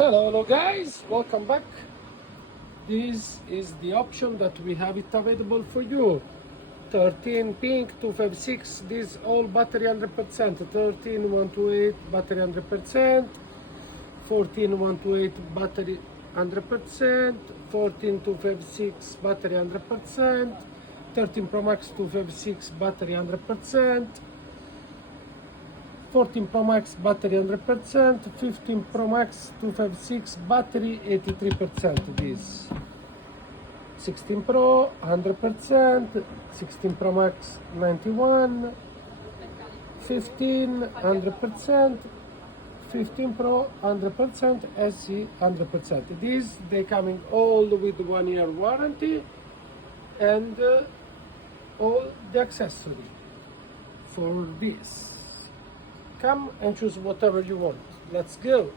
Hello guys, welcome back. This is the option that we have it available for you. 13 pink 256, this all battery 100%. 13 128 battery 100%. 14 128 battery 100%. 14 256 battery 100%. 13 Pro Max 256 battery 100%. 14 Pro Max battery 100%, 15 Pro Max 256 battery 83%. This 16 Pro 100%, 16 Pro Max 91, 15 100%, 15 Pro 100%, SE 100%. These they coming all with 1 year warranty and all the accessory for this. Come and choose whatever you want. Let's go.